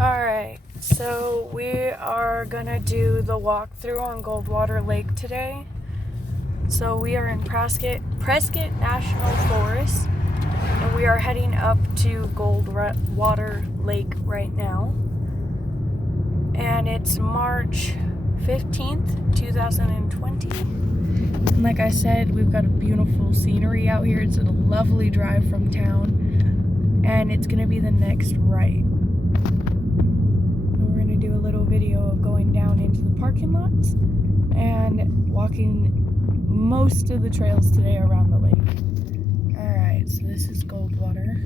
Alright, so we are gonna do the walkthrough on Goldwater Lake today. So we are in Prescott National Forest, and we are heading up to Goldwater Lake right now. And it's March 15th, 2020. And like I said, we've got a beautiful scenery out here. It's a lovely drive from town, and it's gonna be the next right. We're gonna do a little video of going down into the parking lots and walking most of the trails today around the lake. Alright, so this is Goldwater.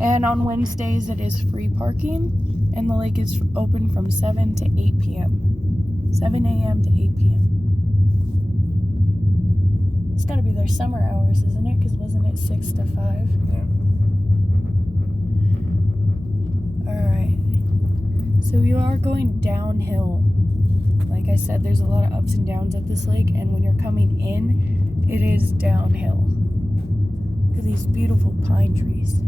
And on Wednesdays it is free parking, and the lake is open from 7 to 8 p.m. 7 a.m. to 8 p.m. It's gotta be their summer hours, isn't it? Because wasn't it 6 to 5? Yeah. Alright, so we are going downhill. Like I said, there's a lot of ups and downs at this lake, and when you're coming in, it is downhill. Look at these beautiful pine trees.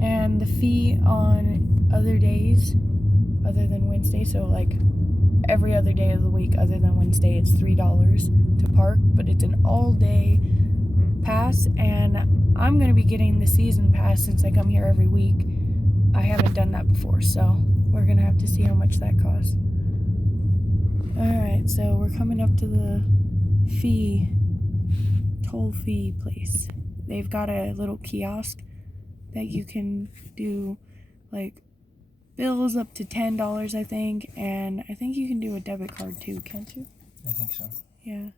And the fee on other days, other than Wednesday, so like every other day of the week other than Wednesday, it's $3 to park, but it's an all-day pass, and I'm going to be getting the season pass since I come here every week. I haven't done that before, so we're going to have to see how much that costs. Alright, so we're coming up to the toll fee place. They've got a little kiosk that you can do like bills up to $10, I think, and I think you can do a debit card too, can't you? I think so. Yeah.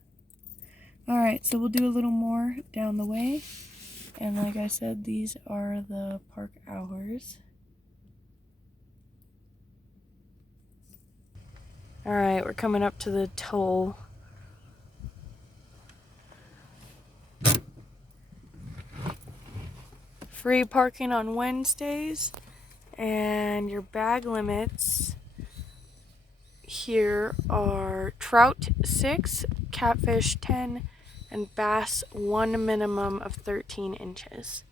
Alright, so we'll do a little more down the way. And like I said, these are the park hours. Alright, we're coming up to the toll. Free parking on Wednesdays, and your bag limits here are trout 6, catfish 10, and bass 1 minimum of 13 inches.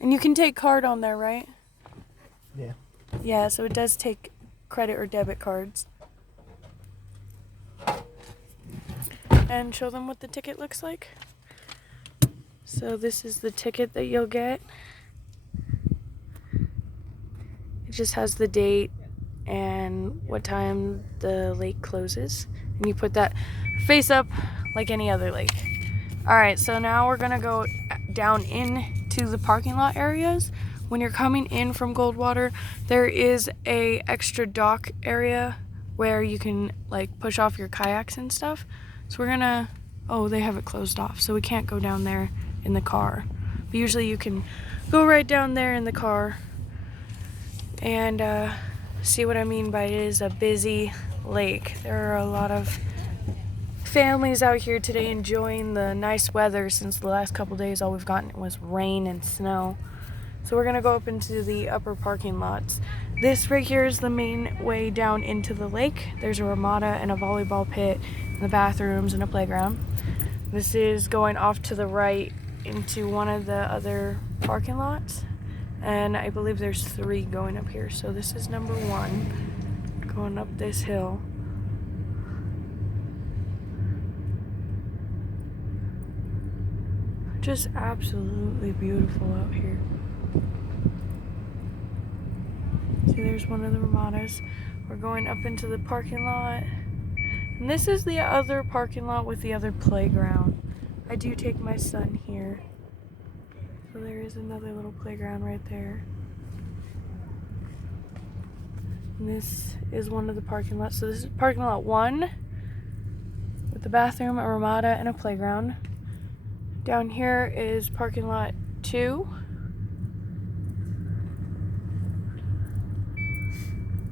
And you can take card on there, right? Yeah. Yeah, so it does take credit or debit cards. And show them what the ticket looks like. So this is the ticket that you'll get. It just has the date and what time the lake closes, and you put that face up like any other lake. Alright, so now we're gonna go down into the parking lot areas. When you're coming in from Goldwater, there is a extra dock area where you can like push off your kayaks and stuff. So we're gonna, oh, they have it closed off, so we can't go down there in the car. But usually you can go right down there in the car. And see what I mean by it is a busy lake. There are a lot of families out here today enjoying the nice weather, since the last couple days all we've gotten was rain and snow. So we're gonna go up into the upper parking lots. This right here is the main way down into the lake. There's a ramada and a volleyball pit, and the bathrooms and a playground. This is going off to the right into one of the other parking lots. And I believe there's 3 going up here. So this is number 1, going up this hill. Just absolutely beautiful out here. See, there's one of the ramadas. We're going up into the parking lot. And this is the other parking lot with the other playground. I do take my son here. So there is another little playground right there. And this is one of the parking lots. So this is parking lot 1 with the bathroom, a ramada, and a playground. Down here is parking lot 2.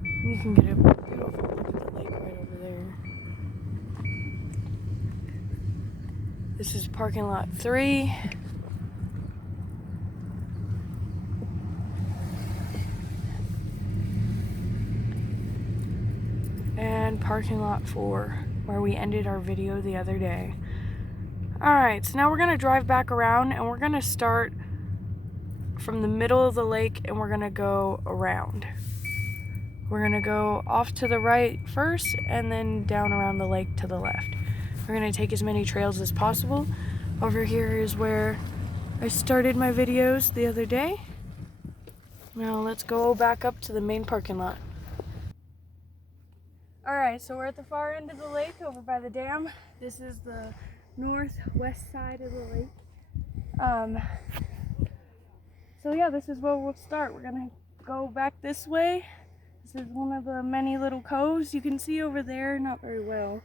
And you can get a beautiful look at the lake right over there. This is parking lot 3. and parking lot 4, where we ended our video the other day. Alright, so now we're going to drive back around, and we're going to start from the middle of the lake, and we're going to go around. We're going to go off to the right first, and then down around the lake to the left. We're going to take as many trails as possible. Over here is where I started my videos the other day. Now let's go back up to the main parking lot. Alright, so we're at the far end of the lake over by the dam. This is the northwest side of the lake. So yeah, this is where we'll start. We're gonna go back this way. This is one of the many little coves. You can see over there, not very well,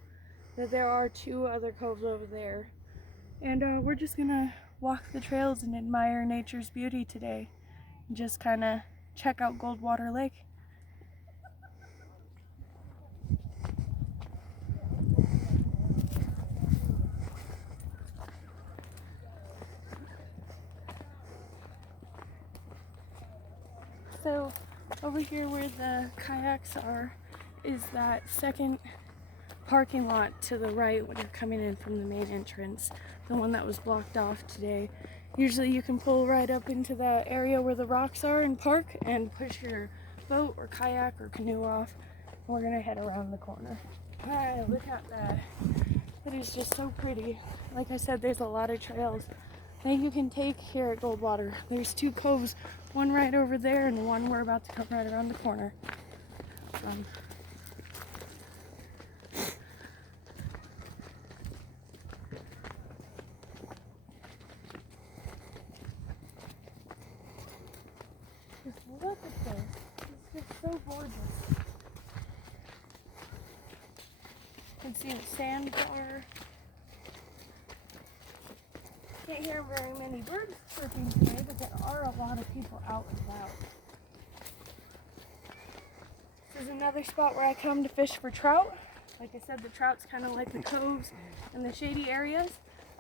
that there are 2 other coves over there. And we're just gonna walk the trails and admire nature's beauty today. And just kind of check out Goldwater Lake. So over here where the kayaks are is that second parking lot to the right when you're coming in from the main entrance, the one that was blocked off today. Usually you can pull right up into that area where the rocks are and park and push your boat or kayak or canoe off. And we're gonna head around the corner. Alright, look at that. It is just so pretty. Like I said, there's a lot of trails that you can take here at Goldwater. There's 2 coves, one right over there and one we're about to come right around the corner. Just look at this. It's just so gorgeous. You can see the sandbar. Can't hear very many birds chirping today, but there are a lot of people out and about. This is another spot where I come to fish for trout. Like I said, the trout's kind of like the coves and the shady areas.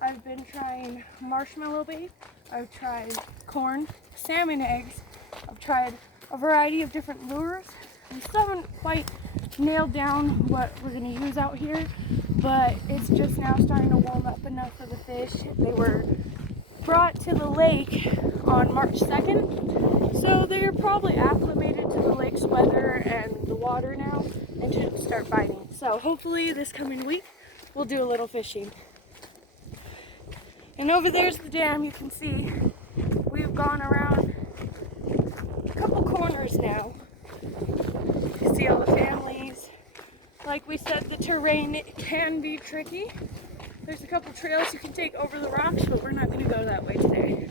I've been trying marshmallow bait. I've tried corn, salmon eggs. I've tried a variety of different lures. We still haven't quite nailed down what we're going to use out here, but it's just now starting to warm up enough for the fish. They were brought to the lake on March 2nd, so they're probably acclimated to the lake's weather and the water now and should start biting. So hopefully this coming week we'll do a little fishing. And over there's the dam. You can see we've gone around a couple corners now. You can see all the families. Like we said, the terrain can be tricky. There's a couple trails you can take over the rocks, but we're not going to go that way today.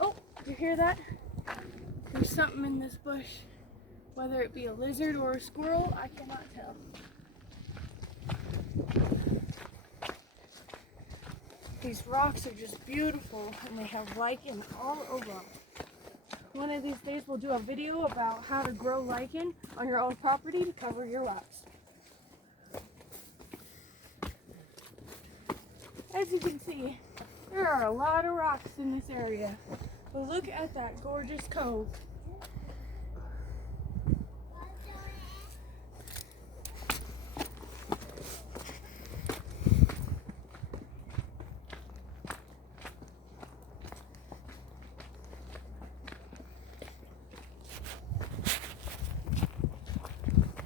Oh, did you hear that? There's something in this bush. Whether it be a lizard or a squirrel, I cannot tell. These rocks are just beautiful, and they have lichen all over them. One of these days we'll do a video about how to grow lichen on your own property to cover your rocks. As you can see, there are a lot of rocks in this area. But look at that gorgeous cove.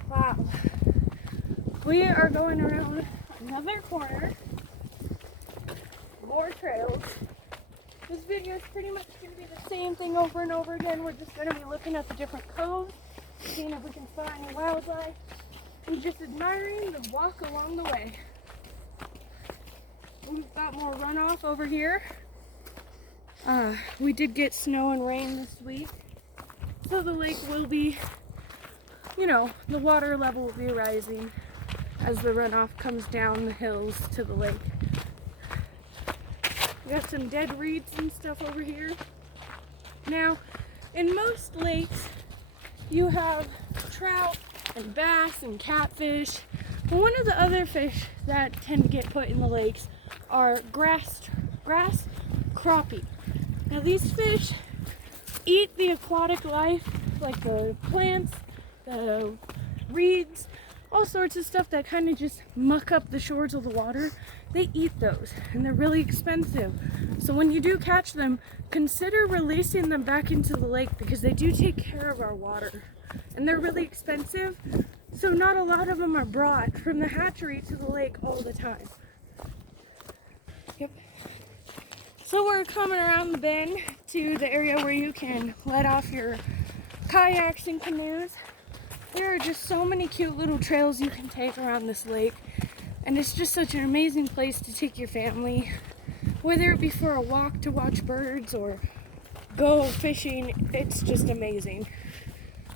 Wow. We are going around another corner. More trails. This video is pretty much going to be the same thing over and over again. We're just going to be looking at the different coves, seeing if we can spot any wildlife, and just admiring the walk along the way. We've got more runoff over here. We did get snow and rain this week, so the lake will be, the water level will be rising as the runoff comes down the hills to the lake. We got some dead reeds and stuff over here. Now, in most lakes, you have trout and bass and catfish. But one of the other fish that tend to get put in the lakes are grass crappie. Now these fish eat the aquatic life, like the plants, the reeds, all sorts of stuff that kind of just muck up the shores of the water. They eat those, and they're really expensive. So when you do catch them, consider releasing them back into the lake, because they do take care of our water. And they're really expensive, so not a lot of them are brought from the hatchery to the lake all the time. Yep. So we're coming around the bend to the area where you can let off your kayaks and canoes. There are just so many cute little trails you can take around this lake, and it's just such an amazing place to take your family, whether it be for a walk to watch birds or go fishing. It's just amazing.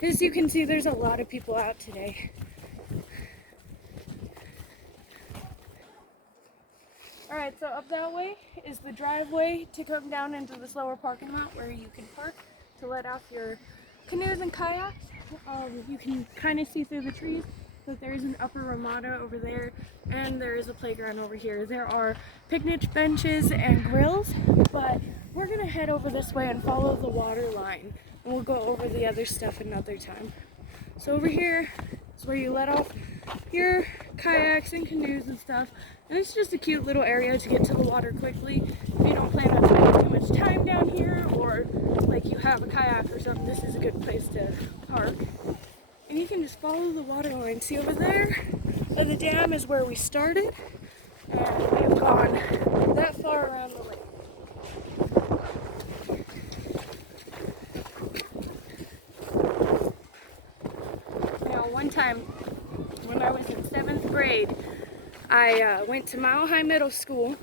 As you can see, there's a lot of people out today. Alright, so up that way is the driveway to come down into this lower parking lot where you can park to let off your canoes and kayaks. You can kind of see through the trees, but there is an upper ramada over there, and there is a playground over here. There are picnic benches and grills, but we're going to head over this way and follow the water line, and we'll go over the other stuff another time. So over here is where you let off your kayaks and canoes and stuff, and it's just a cute little area to get to the water quickly. If you don't plan on spending too much time down here, or like you have a kayak or something, this is a good place to park. And you can just follow the water line. See over there, the dam is where we started, and we've gone that far around the lake. One time when I was in 7th grade, I went to Mile High Middle School,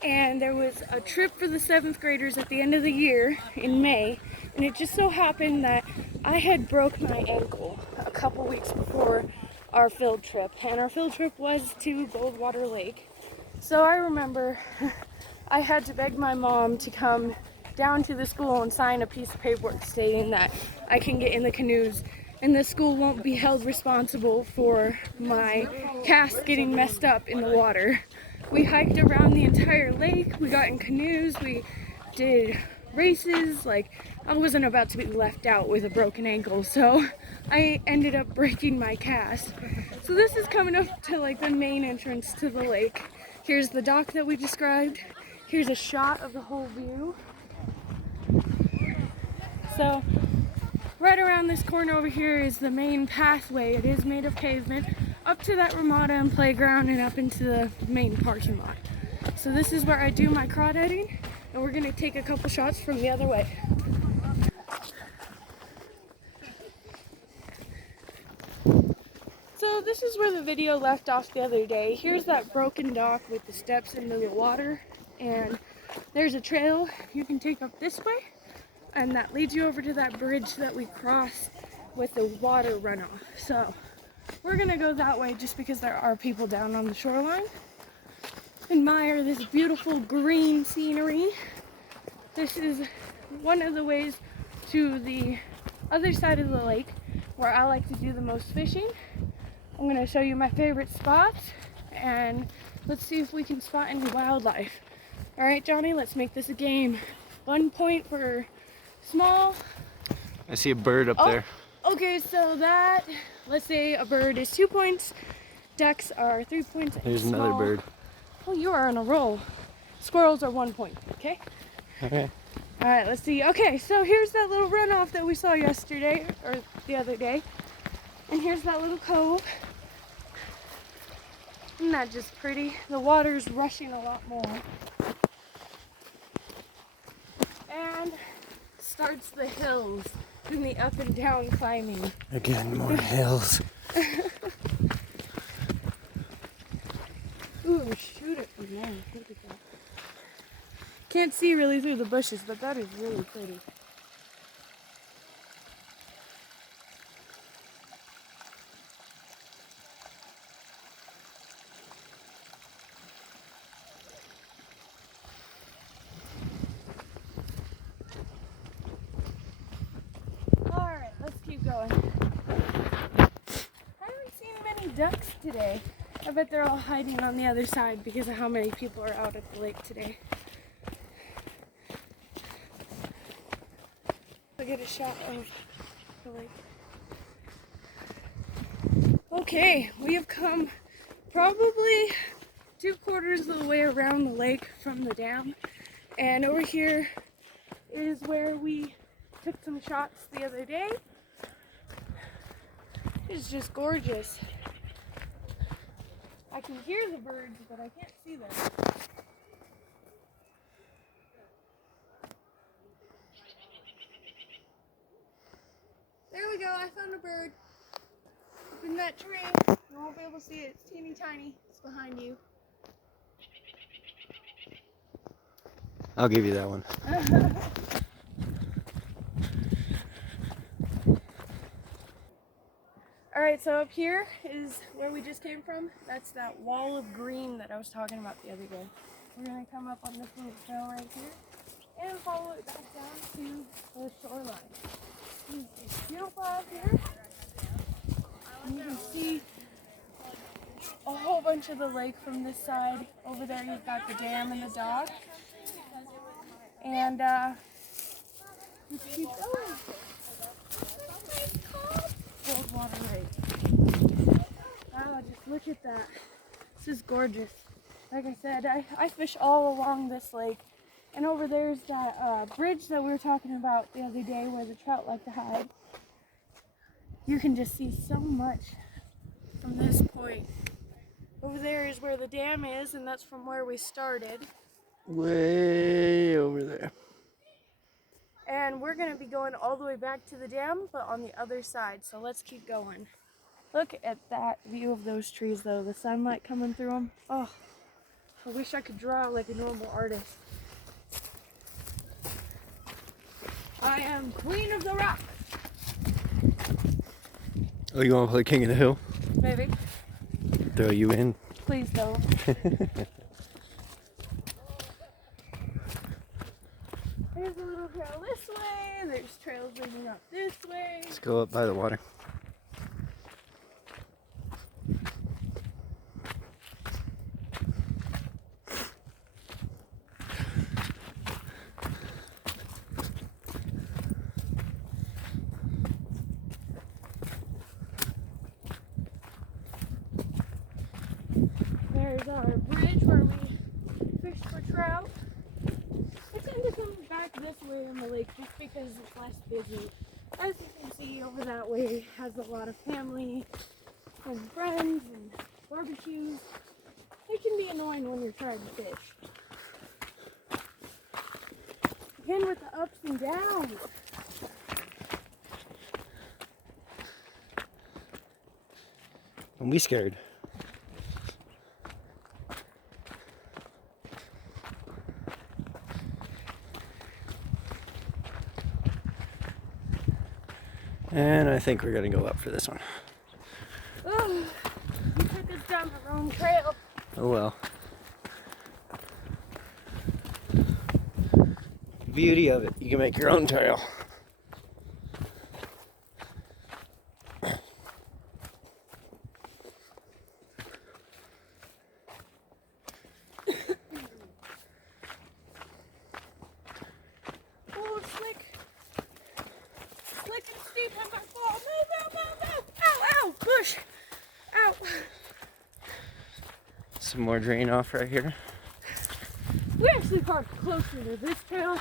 and there was a trip for the 7th graders at the end of the year in May, and it just so happened that I had broke my ankle a couple weeks before our field trip, and our field trip was to Goldwater Lake. So I remember I had to beg my mom to come down to the school and sign a piece of paperwork stating that I can get in the canoes and the school won't be held responsible for my cast getting messed up in the water. We hiked around the entire lake, we got in canoes, we did races. Like, I wasn't about to be left out with a broken ankle, so I ended up breaking my cast. So this is coming up to like the main entrance to the lake. Here's the dock that we described. Here's a shot of the whole view. So right around this corner over here is the main pathway. It is made of pavement up to that ramada and playground and up into the main parking lot. So this is where I do my crawdadding, and we're gonna take a couple shots from the other way. So this is where the video left off the other day. Here's that broken dock with the steps into the water, and there's a trail you can take up this way, and that leads you over to that bridge that we crossed with the water runoff. So we're gonna go that way just because there are people down on the shoreline. Admire this beautiful green scenery. This is one of the ways to the other side of the lake where I like to do the most fishing. I'm gonna show you my favorite spots, and let's see if we can spot any wildlife. All right, Johnny, let's make this a game. 1 point for small. I see a bird up there. Okay, so that, let's say a bird is 2 points, ducks are 3 points. And There's small. another bird. Oh, you are on a roll. Squirrels are 1 point, okay? Okay. All right, let's see. Okay, so here's that little runoff that we saw yesterday, or the other day. And here's that little cove. Isn't that just pretty? The water's rushing a lot more. And starts the hills and the up and down climbing. Again, more hills. Ooh, shoot it from there. Look at that. Can't see really through the bushes, but that is really pretty. Alright, let's keep going. I haven't seen many ducks today. I bet they're all hiding on the other side because of how many people are out at the lake today. shot of the lake. Okay, we have come probably 2/4 of the way around the lake from the dam, and over here is where we took some shots the other day. It's just gorgeous. I can hear the birds, but I can't see them. There we go, I found a bird. Up in that tree. You won't be able to see it. It's teeny tiny. It's behind you. I'll give you that one. Alright, so up here is where we just came from. That's that wall of green that I was talking about the other day. We're going to come up on this little trail right here and follow it back down to the shoreline. It's beautiful out here. And you can see a whole bunch of the lake from this side. Over there you've got the dam and the dock. And let's keep going. Goldwater Lake. Wow, just look at that. This is gorgeous. Like I said, I fish all along this lake. And over there's that bridge that we were talking about the other day where the trout like to hide. You can just see so much from this point. Over there is where the dam is, and that's from where we started. Way over there. And we're going to be going all the way back to the dam, but on the other side. So let's keep going. Look at that view of those trees, though. The sunlight coming through them. Oh, I wish I could draw like a normal artist. I am queen of the rock. Oh, you want to play King of the Hill? Maybe. Throw you in. Please don't. There's a little trail this way. There's trails leading up this way. Let's go up by the water. There's our bridge where we fish for trout. I tend to come back this way on the lake just because it's less busy. As you can see, over that way has a lot of family and friends and barbecues. It can be annoying when you're trying to fish. Again with the ups and downs. Don't be scared. And I think we're gonna go up for this one. Oh, we took us down the wrong trail. Oh well. Beauty of it, you can make your own trail. Oh, slick and steep, I might fall. Move. Ow, ow, push. Ow. Some more drain off right here. We actually parked closer to this trail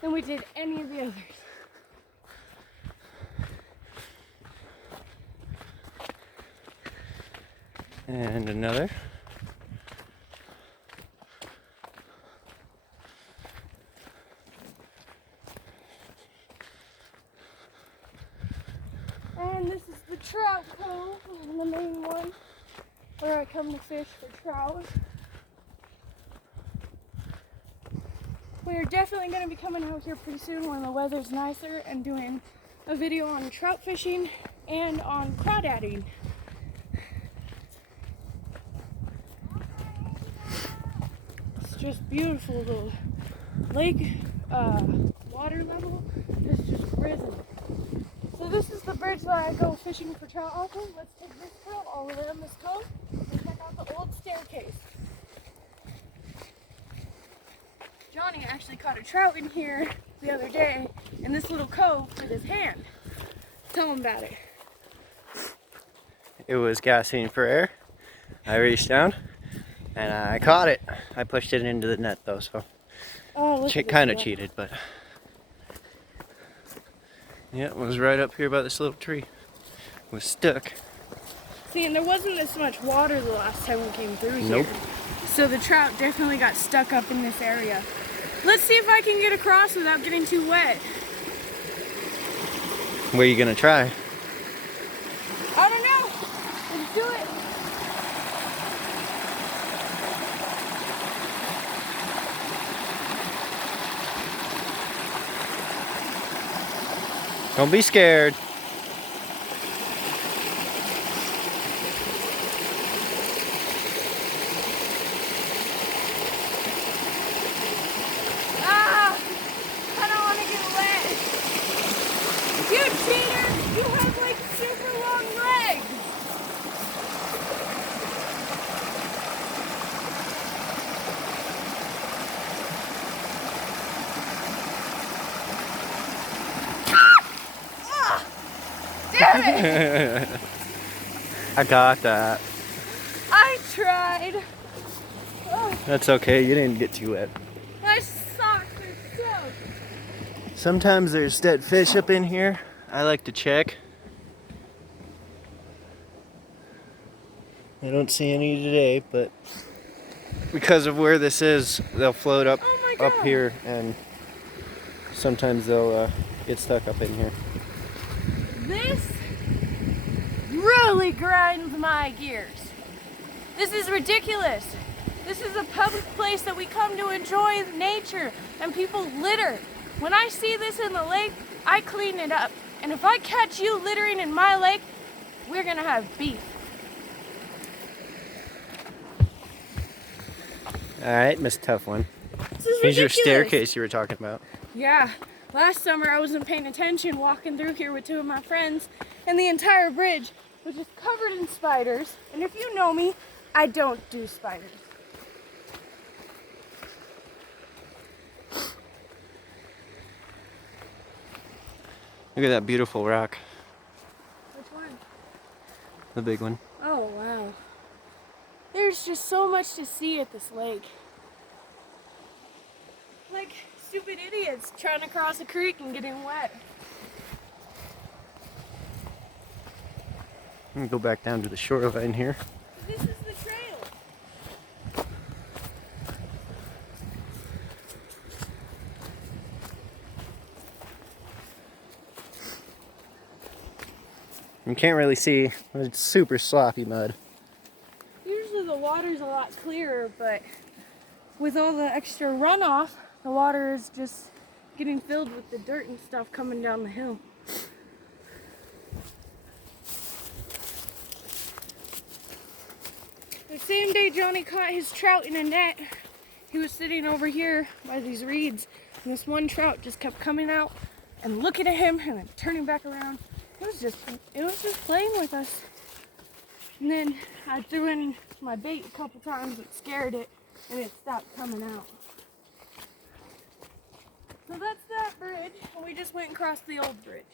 than we did any of the others. And another. And this is the trout cove, the main one, where I come to fish for trout. We're definitely going to be coming out here pretty soon when the weather's nicer and doing a video on trout fishing and on crawdadding. It's just beautiful. The lake water level has just risen. So this is the bridge that I go fishing for trout often. Let's take this trail all the way down this cove and check out the old staircase. Johnny actually caught a trout in here the other day, and in this little cove with his hand. Tell him about it. It was gasping for air. I reached down and I caught it. I pushed it into the net though, so kind of cheated, but yeah, it was right up here by this little tree. It was stuck. See, and there wasn't as much water the last time we came through here. Nope. So the trout definitely got stuck up in this area. Let's see if I can get across without getting too wet. Where are you gonna try? I don't know. Let's do it. Don't be scared. I don't want to get wet. You cheater! You have like super long legs. Damn it! I got that. I tried. Oh, That's okay, you didn't get too wet. my socks are soaked. Sometimes there's dead fish up in here. I like to check. I don't see any today, but because of where this is, they'll float up Oh my up God. here, and sometimes they'll get stuck up in here. This really grinds my gears. This is ridiculous. This is a public place that we come to enjoy nature, and people litter. When I see this in the lake, I clean it up. And if I catch you littering in my lake, we're gonna have beef. Alright, Miss Tough One. This is Here's your ridiculous. staircase you were talking about. Yeah, last summer I wasn't paying attention walking through here with two of my friends, and the entire bridge was just covered in spiders. And if you know me, I don't do spiders. Look at that beautiful rock. Which one? The big one. Oh, wow. There's just so much to see at this lake. Like stupid idiots trying to cross a creek and getting wet. Let me go back down to the shoreline here. This is the trail. You can't really see. It's super sloppy mud. Usually the water's a lot clearer, but with all the extra runoff, the water is just getting filled with the dirt and stuff coming down the hill. The same day Johnny caught his trout in a net, he was sitting over here by these reeds, and this one trout just kept coming out and looking at him and then turning back around. It was just playing with us. And then I threw in my bait a couple times, it scared it, and it stopped coming out. So that's that bridge, and we just went across the old bridge.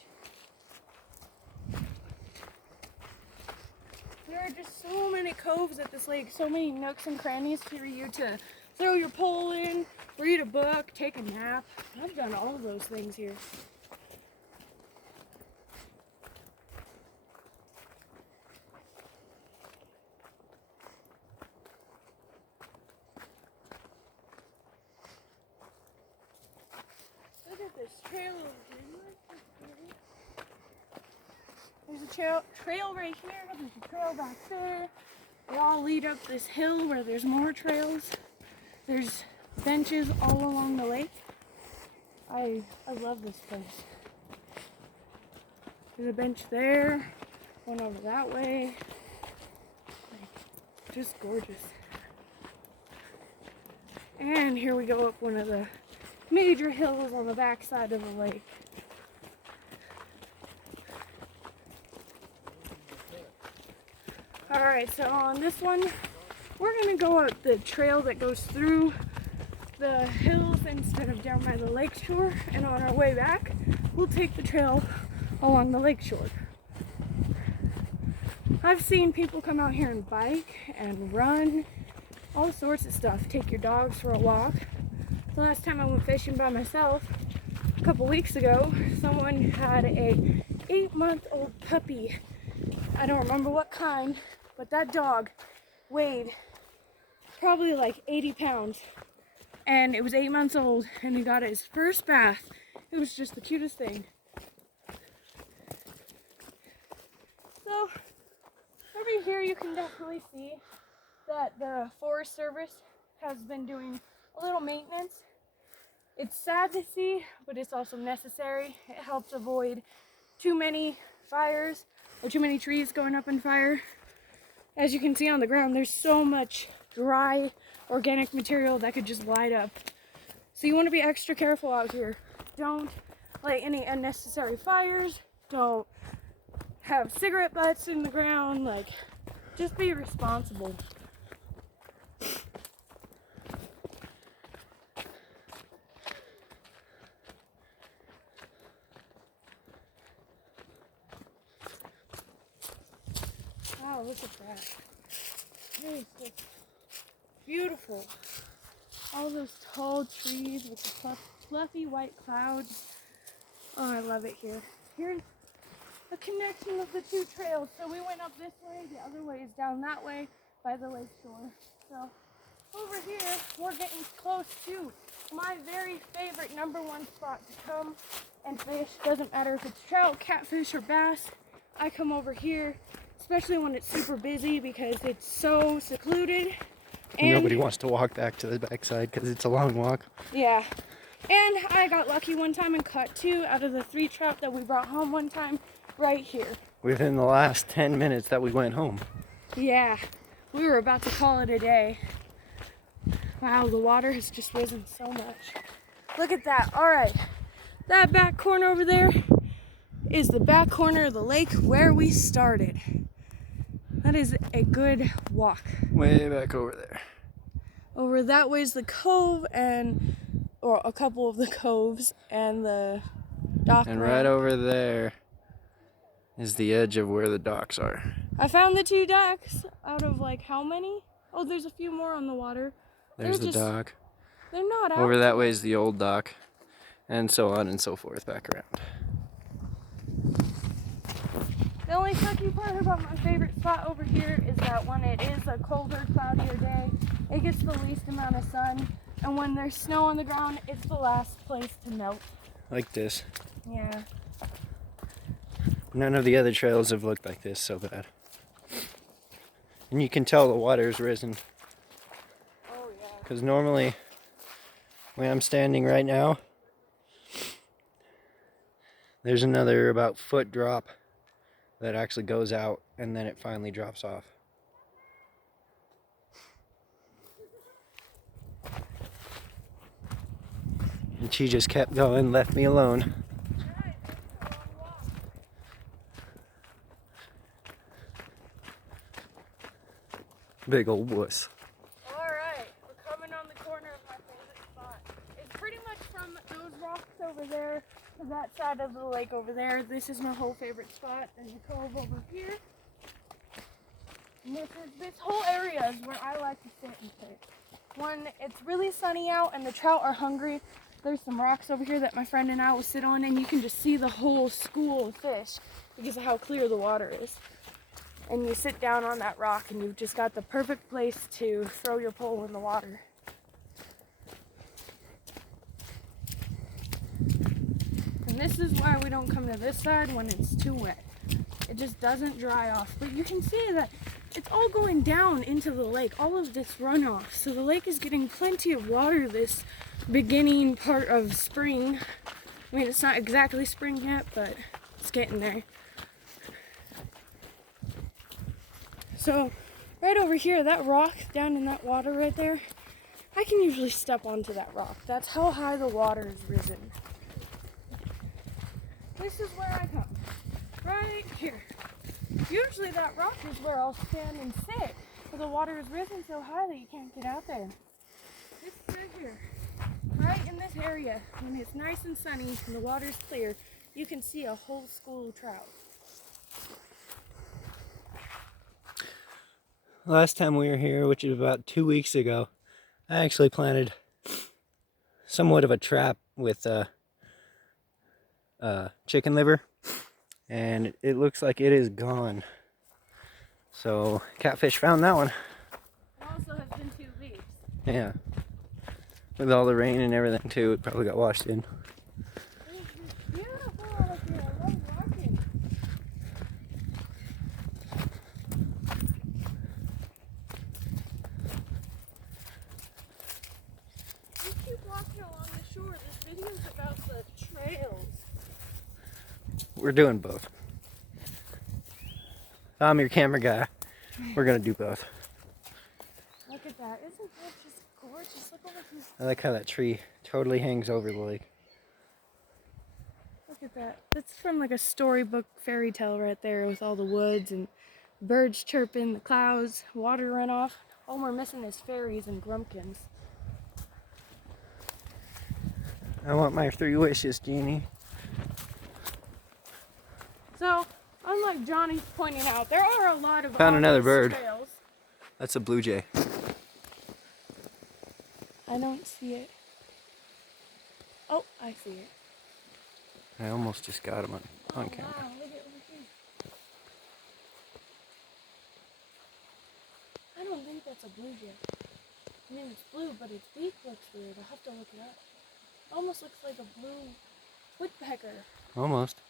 There are just so many coves at this lake, so many nooks and crannies for you to throw your pole in, read a book, take a nap. I've done all of those things here. Look at this trail over here. There's a trail right here. There's a trail back there. They all lead up this hill where there's more trails. There's benches all along the lake. I love this place. There's a bench there, one over that way. Just gorgeous. And here we go up one of the major hills on the back side of the lake. Alright, so on this one, we're going to go up the trail that goes through the hills instead of down by the lake shore. And on our way back, we'll take the trail along the lake shore. I've seen people come out here and bike and run, all sorts of stuff. Take your dogs for a walk. The last time I went fishing by myself, a couple weeks ago, someone had a 8-month-old puppy. I don't remember what kind, but that dog weighed probably like 80 pounds. And it was 8 months old, and he got his first bath. It was just the cutest thing. So, over here you can definitely see that the Forest Service has been doing a little maintenance. It's sad to see, but it's also necessary. It helps avoid too many fires or too many trees going up in fire. As you can see on the ground, there's so much dry organic material that could just light up. So you want to be extra careful out here. Don't light any unnecessary fires. Don't have cigarette butts in the ground. Like, just be responsible. Wow, look at that. It is just beautiful. All those tall trees with the fluffy white clouds. Oh, I love it here. Here's the connection of the two trails. So we went up this way, the other way is down that way by the lake shore. So over here, we're getting close to my very favorite #1 spot to come and fish. Doesn't matter if it's trout, catfish, or bass. I come over here, especially when it's super busy because it's so secluded. And nobody wants to walk back to the backside because it's a long walk. Yeah. And I got lucky one time and caught 2 out of the 3 trout that we brought home one time right here. Within the last 10 minutes that we went home. Yeah. We were about to call it a day. Wow, the water has just risen so much. Look at that. All right. That back corner over there is the back corner of the lake where we started. That is a good walk. Way back over there. Over that way is the cove or a couple of the coves and the dock. And right over there is the edge of where the docks are. I found the 2 docks out of like how many? Oh, there's a few more on the water. There's the dock. They're not out. Over that way is the old dock, and so on and so forth back around. The only sucky part about my favorite spot over here is that when it is a colder, cloudier day, it gets the least amount of sun, and when there's snow on the ground, it's the last place to melt. Like this. Yeah. None of the other trails have looked like this so bad. And you can tell the water's risen. Oh, yeah. Because normally, where I'm standing right now, there's another about foot drop that actually goes out and then it finally drops off. And she just kept going, left me alone. Big old wuss. Alright, we're coming on the corner of my favorite spot. It's pretty much from those rocks over there to that side of the lake over there. This is my whole favorite spot. There's a cove over here. And this whole area is where I like to sit and fish. When it's really sunny out and the trout are hungry, there's some rocks over here that my friend and I will sit on, and you can just see the whole school of fish because of how clear the water is. And you sit down on that rock and you've just got the perfect place to throw your pole in the water. And this is why we don't come to this side when it's too wet. It just doesn't dry off. But you can see that it's all going down into the lake, all of this runoff. So the lake is getting plenty of water this beginning part of spring. I mean, it's not exactly spring yet, but it's getting there. So right over here, that rock down in that water right there, I can usually step onto that rock. That's how high the water has risen. This is where I come, right here. Usually that rock is where I'll stand and sit, but the water has risen so high that you can't get out there. This is right here, right in this area, when it's nice and sunny and the water's clear, you can see a whole school of trout. Last time we were here, which is about 2 weeks ago, I actually planted somewhat of a trap with chicken liver, and it looks like it is gone. So catfish found that one. It also has been 2 weeks. Yeah. With all the rain and everything too, it probably got washed in. It's beautiful out here. I love walking. We keep walking along the shore. This video is about the trails. We're doing both. I'm your camera guy. We're gonna do both. Look at that. Isn't that just gorgeous? Look over here. I like how that tree totally hangs over the lake. Look at that. That's from like a storybook fairy tale right there with all the woods and birds chirping, the clouds, water runoff. All we're missing is fairies and grumpkins. I want my 3 wishes, Jeannie. So, unlike Johnny's pointing out, there are a lot of Found another bird. trails. That's a blue jay. I don't see it. Oh, I see it. I almost just got him on camera. Wow, look at over here. I don't think that's a blue jay. I mean, it's blue, but its beak looks weird. I'll have to look it up. It almost looks like a blue woodpecker. Almost.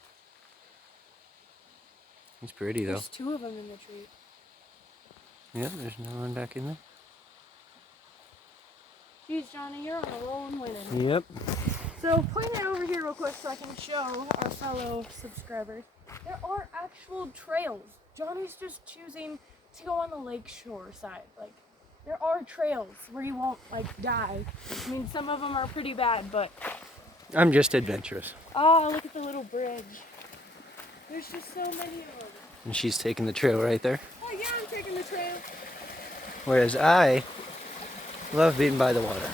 He's pretty though. There's 2 of them in the tree. Yep, there's another one back in there. Geez, Johnny, you're on a roll and winning. Yep. So, point it over here real quick so I can show our fellow subscribers. There are actual trails. Johnny's just choosing to go on the lake shore side. Like, there are trails where you won't, like, die. I mean, some of them are pretty bad, but... I'm just adventurous. Oh, look at the little bridge. There's just so many of them. And she's taking the trail right there. Oh, yeah, I'm taking the trail. Whereas I love being by the water.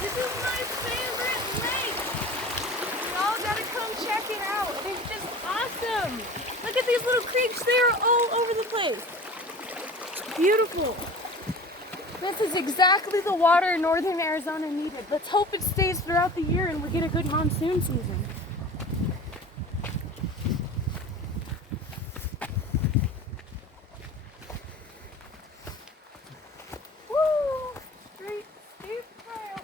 This is my favorite lake. Y'all gotta come check it out. It's just awesome. Look at these little creeks. They're all over the place. It's beautiful. This is exactly the water northern Arizona needed. Let's hope it stays throughout the year and we get a good monsoon season. Woo! Straight, steep trail.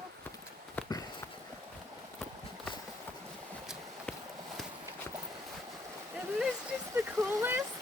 Isn't this just the coolest?